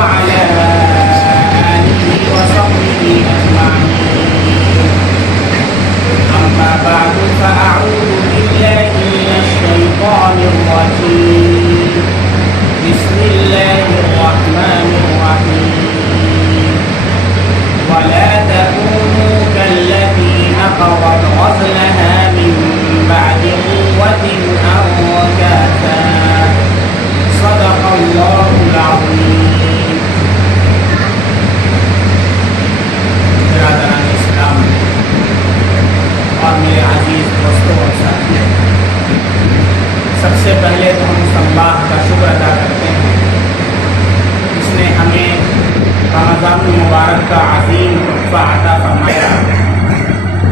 وعلى آله وصحبه أجمعين. أما بعد فأعوذ بالله من الشيطان الرجيم. بسم الله الرحمن الرحيم. ولا تكونوا كالتي نقضت غزلها من بعد قوة أنكاثا. صدق الله العظيم. برادران اسلام اور میرے عزیز دوستوں اور ساتھیوں، سب سے پہلے تو ہم اس اللہ کا شکر ادا کرتے ہیں جس نے ہمیں رمضان المبارک کا عظیم تحفہ عطا فرمایا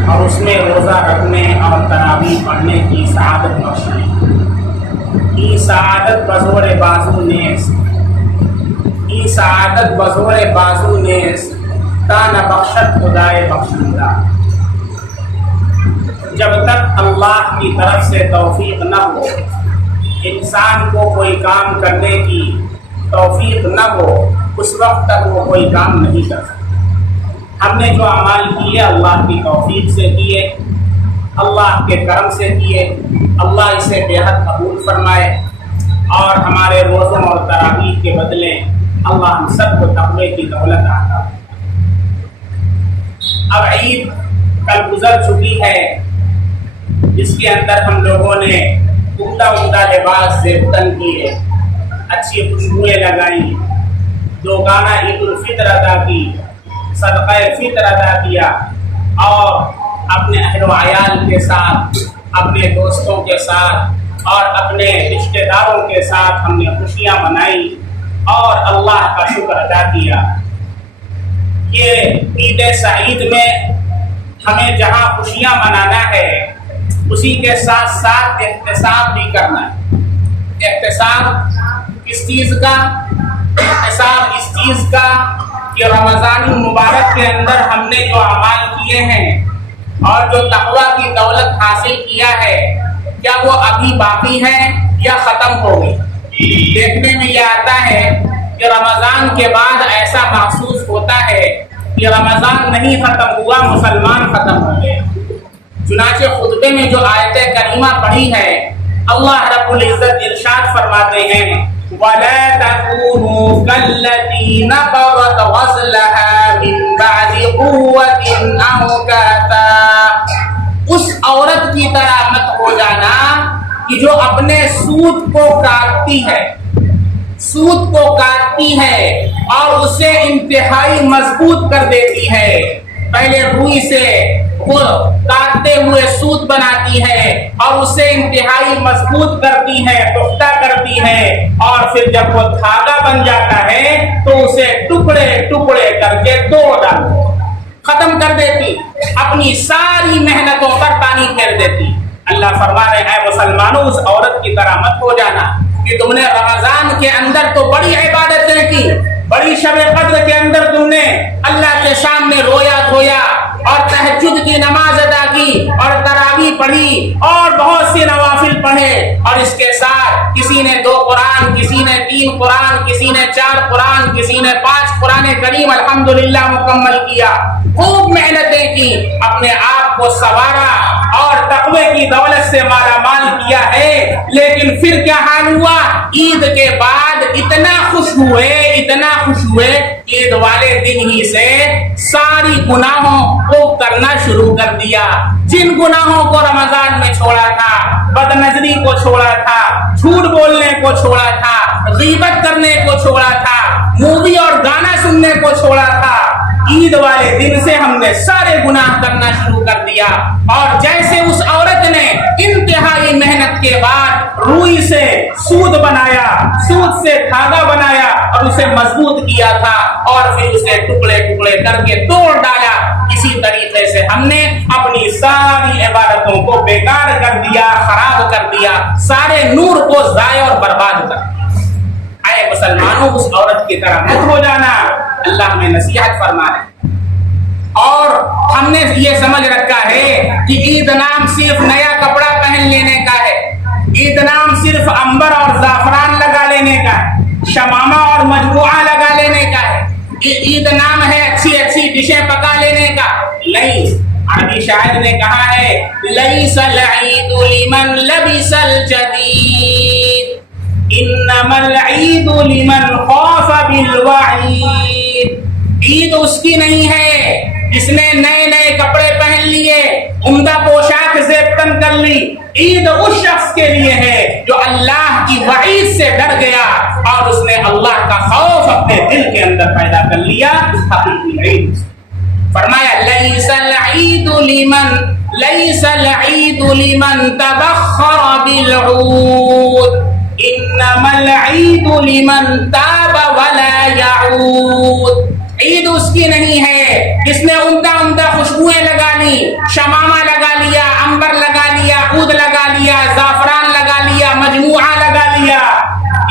اور اس میں روزہ رکھنے اور تراویح پڑھنے کی سعادت بخشی. یہ سعادت بزور بازو نیز، یہ سعادت بزور بازو نیز تا نہ بخشت خدائے بخشندہ. جب تک اللہ کی طرف سے توفیق نہ ہو، انسان کو کوئی کام کرنے کی توفیق نہ ہو، اس وقت تک وہ کوئی کام نہیں کر سکتا. ہم نے جو اعمال کیے اللہ کی توفیق سے کیے، اللہ کے کرم سے کیے. اللہ اسے بے حد قبول فرمائے اور ہمارے روزوں اور تراویح کے بدلے اللہ ہم سب کو تقوی کی دولت عطا. اب عید کل گزر چکی ہے، جس کے اندر ہم لوگوں نے عمدہ لباس زیبتن کیے، اچھی خوشبوئیں لگائیں، دوگانہ عید الفطر ادا کی، صدقہ فطر ادا کیا اور اپنے اہل و عیال کے ساتھ، اپنے دوستوں کے ساتھ اور اپنے رشتہ داروں کے ساتھ ہم نے خوشیاں منائی اور اللہ کا شکر ادا کیا. یہ عید سعید میں ہمیں جہاں خوشیاں منانا ہے، اسی کے ساتھ ساتھ احتساب بھی کرنا ہے. احتساب کس چیز کا؟ احتساب اس چیز کا کہ رمضان المبارک کے اندر ہم نے جو اعمال کیے ہیں اور جو تقوی کی دولت حاصل کیا ہے، کیا وہ ابھی باقی ہے یا ختم ہو گئی؟ دیکھنے میں یہ آتا ہے کہ رمضان کے بعد ایسا محسوس ہوتا ہے کہ رمضان نہیں ختم ہوا، مسلمان ختم ہو گئے. چنانچہ خطبے میں جو آیت کریمہ پڑھی ہے، اللہ رب العزت ارشاد فرماتے ہیں وَلَا تَكُونُوا كَالَّتِي نَقَضَتْ غَزْلَهَا مِن بَعْدِ قُوَّةٍ أَنكَاثًا. اس عورت کی طرح مت ہو جانا کہ جو اپنے سوت کو کاٹتی ہے، سوت کو کاٹتی ہے اور اسے انتہائی مضبوط کر دیتی ہے. پہلے روئی سے وہ کاٹتے ہوئے سوت بناتی ہے اور اسے انتہائی مضبوط کرتی ہے، پختہ کرتی ہے، اور پھر جب وہ دھاگا بن جاتا ہے تو اسے ٹکڑے ٹکڑے کر کے توڑ ڈالتی، ختم کر دیتی، اپنی ساری محنتوں پر پانی پھیر دیتی. اللہ فرما رہے ہیں مسلمانوں اس عورت کی طرح مت ہو جانا کہ تم نے رمضان کے اندر تو بڑی عبادتیں کی، بڑی شب قدر کے اندر تم نے اللہ کے سامنے رویا دھویا اور تہجد کی نماز ادا کی اور تراویح پڑھی اور بہت سی نوافل پڑھے، اور اس کے ساتھ کسی نے 2 قرآن، کسی نے 3 قرآن، کسی نے 4 قرآن، کسی نے 5 قرآن کریم الحمدللہ مکمل کیا، خوب محنتیں کی، اپنے آپ کو سنوارا اور تقوی کی دولت سے مالا مال کیا ہے. لیکن پھر کیا حال ہوا؟ عید کے بعد اتنا خوش ہوئے عید والے دن ہی سے ساری گناہوں کو کرنا شروع کر دیا. جن گناہوں کو رمضان میں چھوڑا تھا، بد نظری کو چھوڑا تھا، جھوٹ بولنے کو چھوڑا تھا، غیبت کرنے کو چھوڑا تھا، مووی اور گانا سننے کو چھوڑا تھا، عید والے دن سے ہم نے سارے گناہ کرنا شروع کر دیا. اور جیسے اس عورت نے انتہائی محنت کے بعد روئی سے سوت بنایا، سوت سے دھاگا بنایا اور اسے مضبوط کیا تھا اور پھر اسے ٹکڑے ٹکڑے کر کے توڑ ڈالا، اسی طریقے سے ہم نے اپنی ساری عبادتوں کو بیکار کر دیا، خراب کر دیا، سارے نور کو ضائع اور برباد کر دیا. اے مسلمانوں اس عورت کی طرح مت ہو جانا، اللہ ہمیں نصیحت فرما رہے. اور ہم نے یہ سمجھ رکھا ہے کہ عید نام صرف نیا کپڑا پہن لینے کا ہے، عید نام صرف عنبر اور زعفران لگا لینے کا ہے، شمامہ اور مجموعہ لگا لینے ईद नाम है अच्छी अच्छी डिशें पका लेने का, नहीं। अरबी शायर ने कहा है लैसल ईदु लिमन लबिसल जदीद इन्नमल ईदु लिमन खौफ बिल वईद। ईद उसकी नहीं है जिसने नए नए कपड़े पहन लिए, उम्दा पोशाक ज़ेबतन कर ली। ईद उस शख्स के लिए है जो अल्लाह की वईद से डर गया और उसने अल्लाह का खौफ अपने दिल के अंदर पैदा कर लिया। हकीकी ईद। फरमाया लैसल ईदु लिमन तबख्खर बिल ऊद इन्नमल ईदु लिमन ताब वला यऊद। ईद उसकी नहीं है जिसने उम्दा उम्दा खुशबुएं लगा ली, शमामा लगा लिया, अंबर लगा लिया, ऊद लगा लिया, जाफरान लगा लिया, मजमुआ लगा लिया।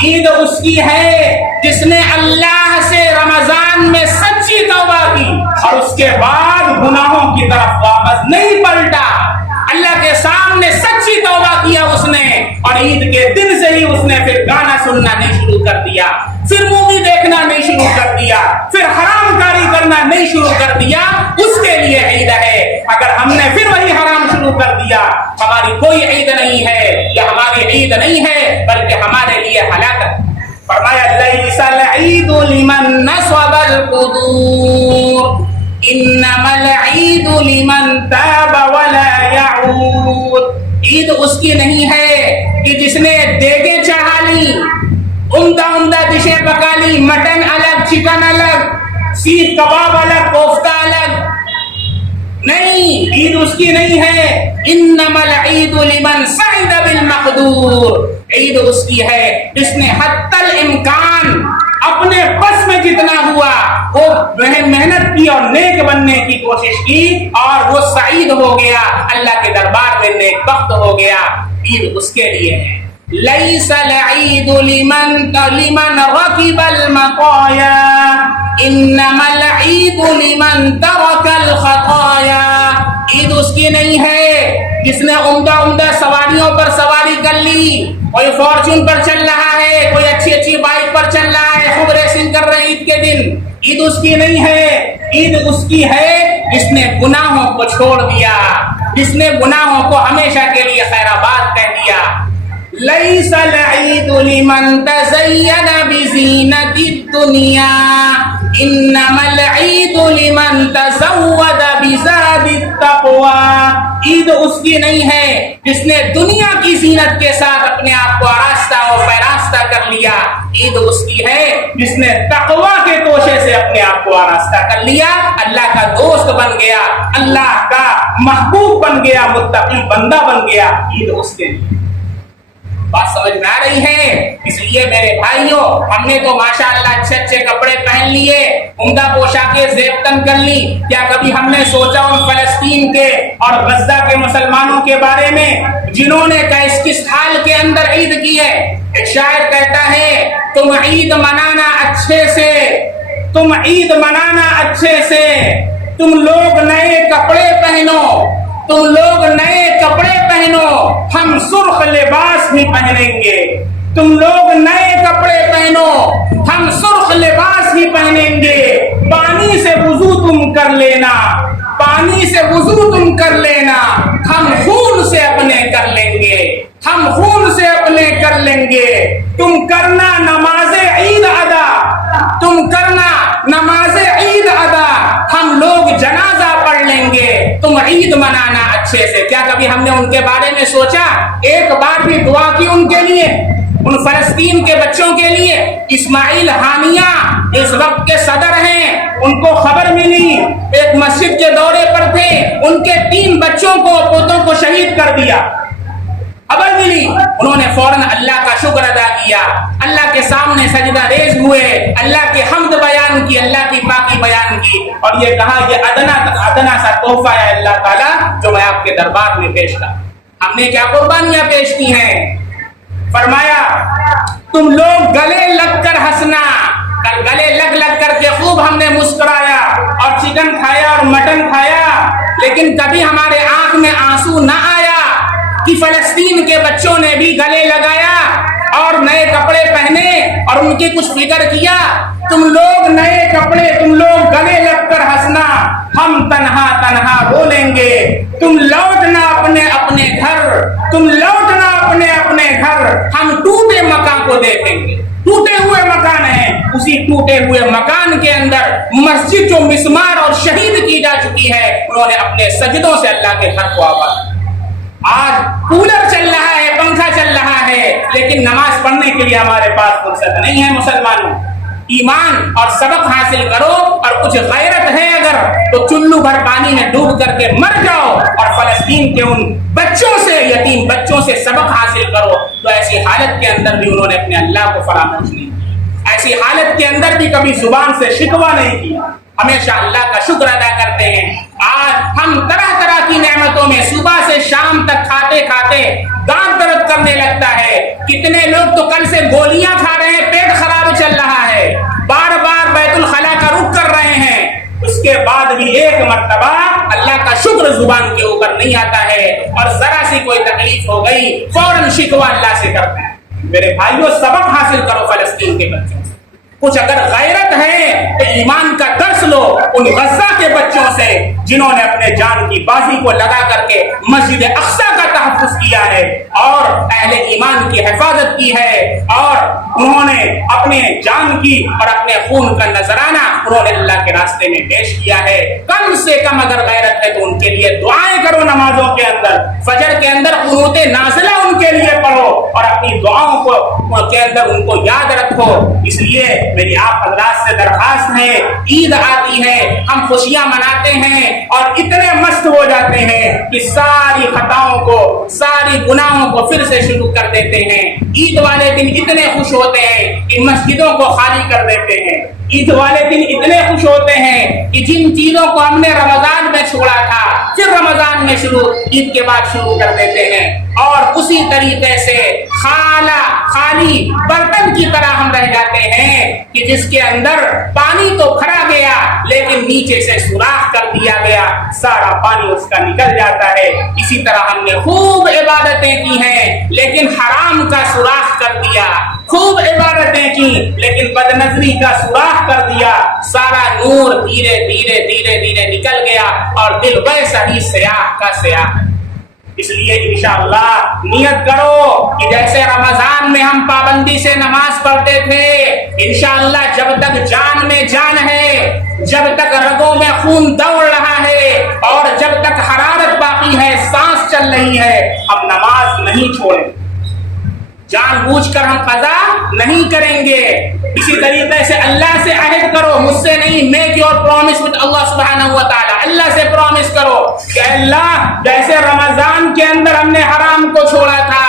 ईद उसकी है जिसने अल्लाह से रमजान में सच्ची तौबा की और उसके बाद गुनाहों की तरफ वापस नहीं पलटा। अल्लाह के सामने सच्ची तौबा किया उसने और ईद के दिन से ही उसने फिर गाना सुनना नहीं शुरू कर दिया, फिर मूवी देखना नहीं शुरू कर दिया, फिर हरामकारी करना नहीं शुरू कर दिया। उसके लिए ईद है। अगर हमने फिर वही हराम शुरू कर दिया, हमारी कोई ईद नहीं है, या हमारी ईद नहीं है बल्कि हमारे लिए हलाकत। फरमाया लैसल ईदु लिमन नसबल कुदूर इन्नमल ईदु लिमन ताब वला यऊद। ईद उसकी नहीं है कि जिसने देगे चढ़ा ली, उम्दा उम्दा डिशें पका ली, मटन अलग, चिकन अलग, सीख कबाब अलग, कोफ्ता अलग। नहीं, ईद उसकी नहीं है। इन्नमल ईदु लिमन सईद बिल मक़दूर। ईद उसकी है जिसने हत्तल इम्कान अपने बस में जितना हुआ वो मेहनत की और नेक बनने की कोशिश की और वो सईद हो गया, अल्लाह के दरबार में नेकबख्त हो गया। ईद उसके लिए है। लैसल ईदु लिमन रकिबल मताया इन्नमल ईदु लिमन तरकल खताया। ईद उसकी नहीं है जिसने उम्दा उम्दा सवारियों पर सवारी कर ली, कोई फॉर्च्यून पर चल रहा है, कोई अच्छी अच्छी बाइक पर चल रहा है, खूब रेसिंग कर रहे हैं ईद के दिन। ईद उसकी नहीं है। ईद उसकी है जिसने गुनाहों को छोड़ दिया, जिसने गुनाहों को हमेशा के लिए खैराबाद कह दिया। लैसल ईदु लिमन तज़य्यन बिज़ीनतिद दुनिया इन्नमल ईदु लिमन तज़व्वद बिज़ादित तक़वा। ईद उसकी नहीं है जिसने दुनिया की जीनत के साथ अपने आप को आरास्ता और फैरास्ता कर लिया। ईद उसकी है जिसने तक़वा के तोशे से अपने आप को आरास्ता कर लिया, अल्लाह का दोस्त बन गया, अल्लाह का महबूब बन गया, मुत्तकी बंदा बन गया। ईद उसके लिए। बात समझ में आ रही है? इसलिए मेरे भाइयों, हमने तो माशाअल्लाह अच्छे अच्छे कपड़े पहन लिए, उम्दा पोशाकें ज़ेबतन कर ली। क्या कभी हमने सोचा उन फलस्तीन के और गज़ा के मुसलमानों के बारे में जिन्होंने किस हाल के अंदर ईद की है? एक शायर कहता है तुम ईद मनाना अच्छे से, तुम ईद मनाना अच्छे से, तुम लोग नए कपड़े पहनो, तुम लोग नए कपड़े पहनो, हम सुर्ख लिबास भी पहनेंगे। तुम लोग नए कपड़े पहनो, हम सुर्ख लिबास भी पहनेंगे। पानी से वुजू तुम कर लेना, पानी से वुजू तुम कर लेना, हम खून से अपने कर लेंगे, हम खून से अपने कर लेंगे। तुम करना नमाज़े ईद अदा, तुम करना नमाज़े ईद अदा, हम लोग जनाजा पढ़ लेंगे। तुम ईद मनाना अच्छे से। क्या कभी हमने उनके बारे में सोचा? एक बार भी दुआ की उनके लिए, उन फलस्तीन के बच्चों के लिए? इस्माइल हानिया इस वक्त के सदर हैं, उनको खबर मिली, एक मस्जिद के दौरे पर थे, उनके 3 बच्चों को, पोतों को शहीद कर दिया। खबर मिली, उन्होंने फौरन अल्लाह का शुक्र अदा किया, अल्लाह के सामने सजदा रेज हुए, अल्लाह की हम्द बयान की, अल्लाह की पाकी बयान की और ये कहा ये अदना सा तोहफा है अल्लाह ताला जो मैं आपके दरबार में पेश कर। हमने क्या कुर्बानियां पेश की हैं? फरमाया तुम लोग गले लग कर हंसना, गले लग लग करके खूब हमने मुस्कुराया और चिकन खाया और मटन खाया, लेकिन कभी हमारे आंख में आंसू न आया कि फलस्तीन के बच्चों ने भी गले लगाया और नए कपड़े पहने और उनकी कुछ फिक्र किया। तुम लोग नए कपड़े तुम लोग गले लगकर हंसना, हम तन्हा तन्हा बोलेंगे। तुम लौटना अपने अपने घर, तुम लौटना अपने अपने घर, हम टूटे मकान को देखेंगे। टूटे हुए मकान हैं, उसी टूटे हुए मकान के अंदर मस्जिद जो मिस्मार और शहीद की जा चुकी है, उन्होंने अपने सजदों से अल्लाह के घर को आबाद। आज कूलर चल रहा है, पंखा चल रहा है, लेकिन नमाज पढ़ने के लिए हमारे पास फुर्सत नहीं है। मुसलमानों, ईमान और सबक हासिल करो, और कुछ गैरत है अगर तो चुल्लू भर पानी में डूब करके मर जाओ, और फलस्तीन के उन बच्चों से, यतीम बच्चों से सबक हासिल करो। तो ऐसी हालत के अंदर भी उन्होंने अपने अल्लाह को फरामोश नहीं किया, ऐसी हालत के अंदर भी कभी जुबान से शिकवा नहीं किया, हमेशा अल्लाह का शुक्र अदा करते हैं। आज हम तरह तरह की नेमतों में सुबह से शाम तक खाते खाते दांत दर्द करने लगता है। कितने लोग तो कल से गोलियां खा रहे हैं, पेट खराब चल रहा है, बार बार बैतुल खला का रुख कर रहे हैं, उसके बाद भी एक मर्तबा अल्लाह का शुक्र जुबान के ऊपर नहीं आता है, और जरा सी कोई तकलीफ हो गई फौरन शिकवा अल्लाह से करते हैं। मेरे भाइयों, सबक हासिल करो फलस्तीन के बच्चों से। कुछ अगर गैरत है तो ईमान का दर्स लो उन गज़ा के बच्चों से, जिन्होंने अपने जान की बाजी को लगा करके मस्जिद अक्सा का तहफ़्फ़ुज़ किया है और अहले ईमान की हिफाजत की है, और उन्होंने अपने जान की और अपने खून का नजराना उन्होंने अल्लाह के रास्ते में पेश किया है। कम से कम अगर गैरत है तो उनके लिए दुआएं करो, नमाजों के अंदर फजर के अंदर कुनूत नाज़िला उनके लिए पढ़ो, और अपनी दुआओं को के अंदर उनको याद रखो। इसलिए मेरी आप हज़रात से दरखास्त है, ईद आती है, हम खुशियां मनाते हैं और इतने मस्त हो जाते हैं कि सारी खताओं को, सारी गुनाहों को फिर से शुरू कर देते हैं। ईद वाले दिन इतने खुश होते हैं कि मस्जिदों को खाली कर देते हैं। ईद वाले दिन इतने खुश होते हैं कि जिन चीजों को हमने रमजान में छोड़ा था, फिर रमजान में शुरू, ईद के बाद शुरू कर देते हैं, और उसी तरीके से खाली बर्तन की तरह हम रह जाते हैं कि जिसके अंदर पानी तो भरा गया लेकिन नीचे से सुराख कर दिया गया, सारा पानी उसका निकल जाता है। इसी तरह हमने खूब इबादतें की हैं लेकिन हराम का सुराख कर दिया, खूब इबादतें की लेकिन बदनजरी का सुराख कर दिया, सारा नूर धीरे धीरे धीरे धीरे निकल गया और दिल वैसा ही स्याह का स्याह। इसलिए इंशाअल्लाह नियत करो कि जैसे रमजान में हम पाबंदी से नमाज पढ़ते थे, इंशाअल्लाह जब तक जान में जान है, जब तक रगों में खून दौड़ रहा है और जब तक हरारत बाकी है, सांस चल रही है, हम नमाज नहीं छोड़ें, जानबूझकर हम कज़ा नहीं करेंगे। इसी तरीके से अल्लाह से अहद करो, मुझसे नहीं, मेक योर प्रॉमिस विद अल्लाह सुब्हानहू व तआला, अल्लाह से प्रॉमिस करो कि अल्लाह जैसे रमजान के अंदर हमने हराम को छोड़ा था,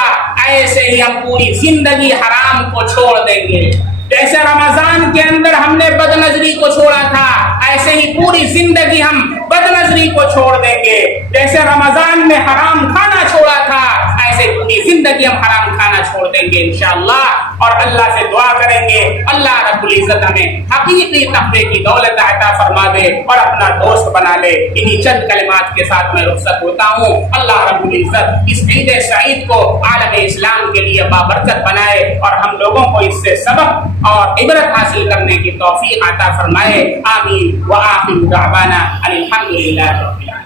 ऐसे ही हम पूरी जिंदगी हराम को छोड़ देंगे। जैसे रमजान के अंदर हमने बदनजरी को छोड़ा था, ऐसे ही पूरी जिंदगी हम बदनजरी को छोड़ देंगे। जैसे रमजान में हराम खाना छोड़ा था, ऐसे पूरी जिंदगी हम हराम खाना छोड़ देंगे इंशाअल्लाह। और अल्लाह से दुआ करेंगे अल्लाह रब्बुल इज्जत हमें हकीकी तक़वे की दौलत अता फरमा दे और अपना दोस्त बना ले। इन्हीं चंद कलिमात के साथ मैं रुखसत होता हूँ। अल्लाह रब्बुल इज्जत इस ईद सईद को आलम इस्लाम के लिए बाबरकत बनाए और हम लोगों को इससे सबक और इबरत हासिल करने की तौफीक अता फरमाए। आमीन व आखिर दावाना अनिल हम्दुलिल्लाहि रब्बिल आलमीन।